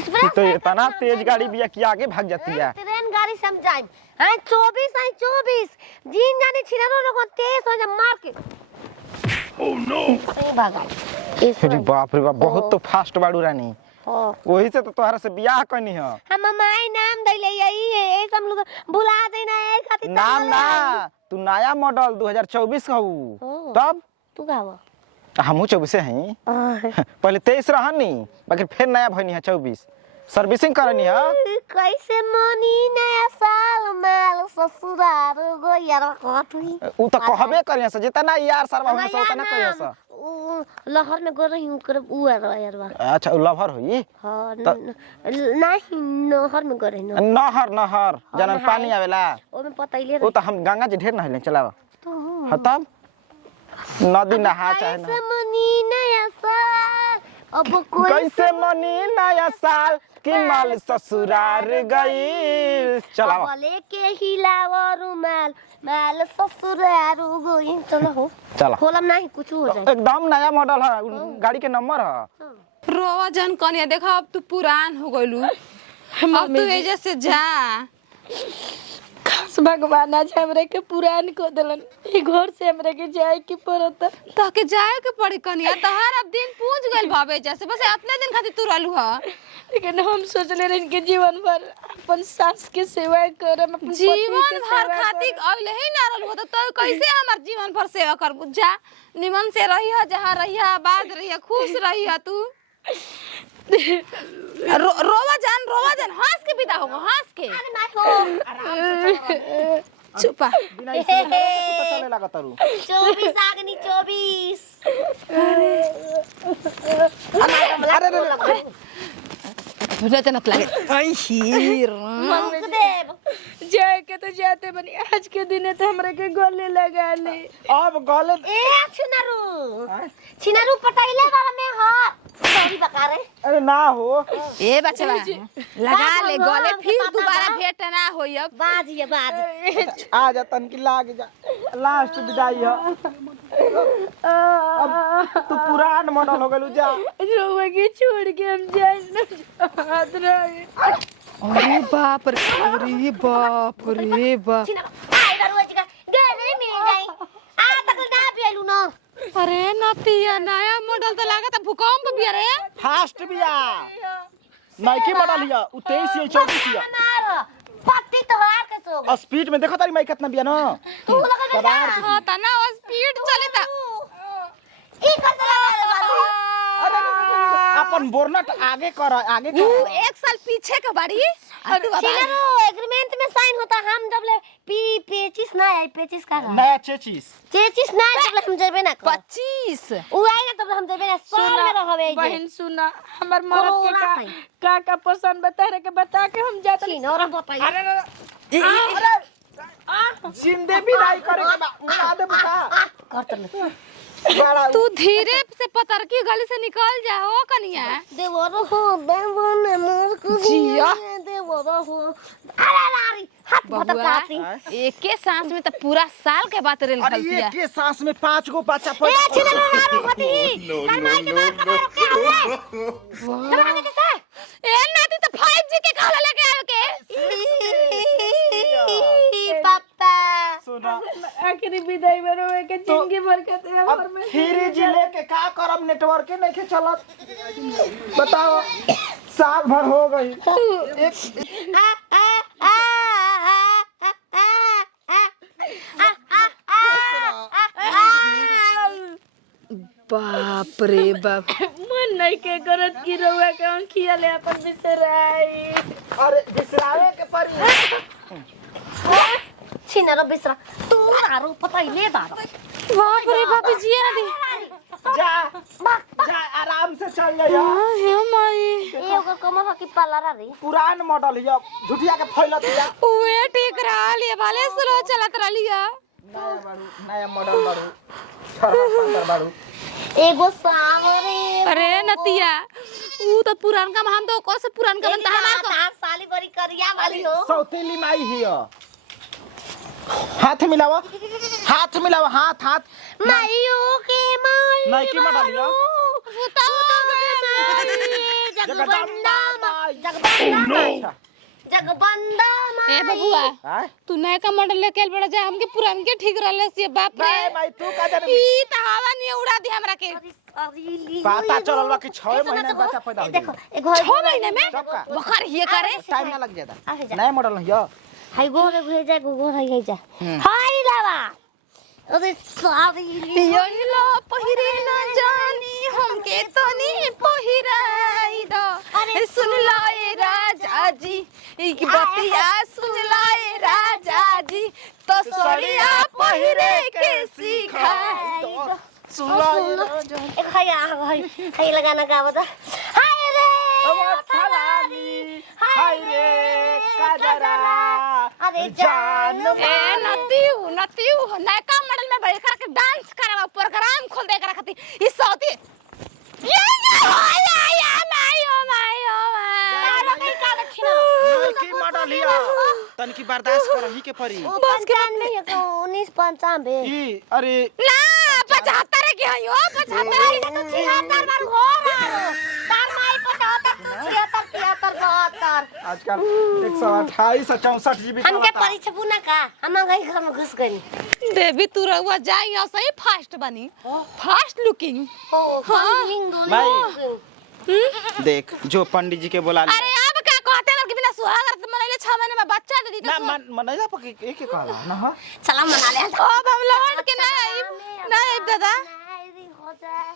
तो इतना तेज गाड़ी बिया कि आगे भाग जाती है। ट्रेन गाड़ी समझाई हां 24 जीन जाने छिनारो लोग तेज हो जा मार के। ओह नो सही भागा। अरे बाप रे बाप बहुत तो फास्ट बाड़ू रानी। हां वही से तो तोहरा से बियाह करनी है। हम माई नाम दैले यही है ए सब लोग भुला देना है खातिर नाम ना तू नया मॉडल 2024 कहू तब तू गावा हमहू 24 हैं। पहले 23 रहनी बाकी फिर नया भइनी है 24 सर्विसिंग करनी है। कैसे मनी नया साल माल ससुराल गो यार कहतुई उ तो कहबे करिया से जितना यार सरवा होने से उतना कहिया से लहर में गो रही हूं कर उ यारवा। अच्छा उ लवर होई। हां नहीं नहर में गो रही नहर नहर जनन पानी आवेला ओमे पतैले उ तो हम गंगा जी ढेर नहले चलावा। हां तब नदी नहा चाहे ना कैसे मनी नया साल अब कोई कैसे मनी नया साल कि माल ससुरार गई चलावा लेके हिलावा रुमाल माल ससुरार गई चलो हो चला खोलम नहीं कुछ हो जाए एकदम नया मॉडल है गाड़ी के नंबर है। रोवा जन कनिया देखा अब तू पुरान हो गइलू अब तू एजे से जा खास भगवान आज हमरे के पुरान को देलन ई घर से हमरे के जाए के पड़त ताके जाए के पड़ी कनिया तहार अब दिन पूछ गइल भावे जैसे बस अपने दिन खातिर तू रहलू ह लेकिन हम सोचले रही के जीवन भर अपन सास के सेवा करम अपन जीवन भर खातिर अइले ही ना रहलू त तो कैसे हमर जीवन भर सेवा करबू जा निमन से रहिया जहां रहिया आबाद रहिया खुश रहिया तू रोवा जान हंस के विदा होगो हंस के अरे माय हो चुपा बिना इसी में तो चले लगा तारू 24 आगनी 24 अरे तुझे नत लगे आई हीर मंग देव जाए के तो जाते बनी आज के दिन तो हमरे के गले लगा ले अब गले ए छिनारू पटाइले वाला में ह सॉरी बका रे अरे ना हो ए बच्चा लगा ले गले फिर दोबारा भेंट ना होई अब बाज आ जा तन की लाग जा लास्ट विदाई है। अब तू पुरान मॉडल हो गलू जा रोवा के छोड़ के हम जाए ना हाथ रहे अरे बाप रे बाप छिनारू आई बार रोज का गले में गई आ तक ना पियलू ना अरे नतिया नया मॉडल तो लागत भूकंप भी रे फास्ट बिया नाइकी मॉडल हिया उ 23 या 24 हिया मार पत्ती तो हार के सो स्पीड में देखो तारी माई कितना बिया ना तू लगा कबार हां त ना स्पीड चले ता ई कर अरे अपन बोनट आगे कर तू एक साल पीछे के बाड़ी तू बता छिनारू एग्रीमेंट में साइन होता हम जब ले पी 25 ना आई 25 का नया 26 25 ना जब ले हम जेबे ना 25 उ आएगा तब हम जेबे ना साल में रहबे बहन सुना हमर मरद के का पसंद बता रे के बता के हम जात छिनारू बताई अरे जिंदे भी नहीं करे के बता दे बुका करत तू धीरे से पतरकी गली से निकल जा हो कनिया देवरो हो देवन मोर को जिया। देवरो हो अरे लारी हाथ भटकाती एके सांस में तो पूरा साल के बात रेल अरे गलतिया एक के सांस में 5 गो बच्चा ए पैदा छिनारू लारो होती करमाई के बात करमाई के से ए नाती तो 5G के कहला लेके आवे के पापा सुना आखिरी विदाई में रोवे के जिंदगी भर के अब फिर जिले के का करब नेटवर्क नहीं के चलत बताओ साल भर हो गई बाप रे बाप मन नहीं के करत की रोवे के अंखिया ले अपन बिसराई अरे बिसरावे के परी छिनारू बिसरा तू लारो पताइले दादा बाप रे बाप जिए ना दे जा आराम से चल जाइए हे माई ए ओकर कमर हकी पाला रे पुरान मॉडल है झुटिया के फैलत है वे ठीक रहा लिए वाले स्लो चलत रहिया नया मॉडल बारू छरवा बारू एगो सावरे अरे नतिया ऊ तो पुरान का हम तो कोसे पुरान का बनता हमार को साली बड़ी करिया वाली हो सौतेली माई हिया हाथ मिलावा हाथ माइयो के माई नाइकी मॉडल हिया तो जगबंदा जगबंदा जगबंदा ए बबुआ आय तू नया का मॉडल लेके आइल बड़ा जा हमके पुरान के ठीक रहले से बाप रे नहीं भाई तू का जाने ई त हवा नहीं उड़ा दी हमरा के पता चलल बा कि 6 महीने में बच्चा पैदा हो देखो ए घर 6 महीने में सबका बखर ये करे टाइम ना लग जाता आगे जा। नया मॉडल है यो हाय गोरे भेजा गोरे हाय जा हाय लावा अरे सारी योलो पहिरे न जानी हमके तो नी पहिराई दो अरे सुन लाए राजा जी ई की बतिया सुन लाए राजा जी तो सोड़िया पहिरे के सिखाई दो एक हाय लगाना का बता हाय रे हाय रे काजरा अरे जान ए नतियू नयका मॉडल में बैठ के डांस करवा प्रोग्राम खोल दे कर खाती ई सौती या मायो की मॉडल हिया तन की बर्दाश्त करही के परी बस के नहीं है 1995 ई अरे ना 75 के हयो 75 तो 76 बार हो मारो तार माई 75 76 72 आजकल 128 64 जीबी का हमके परीक्षा पुना का हम गई घर में घुस गई देवी तू रहुआ जाई सही फास्ट बनी फास्ट लुकिंग ओ भाई देख जो पंडित जी के बुला ले अरे अब क्या कहते हैं कि बिना सुहाग रत मनैले 6 महीने में बच्चा दे दी ना तो मनैला पके एक एक कहला ना हो चला मना ले अब हम लौट के ना आइब दादा हो जाए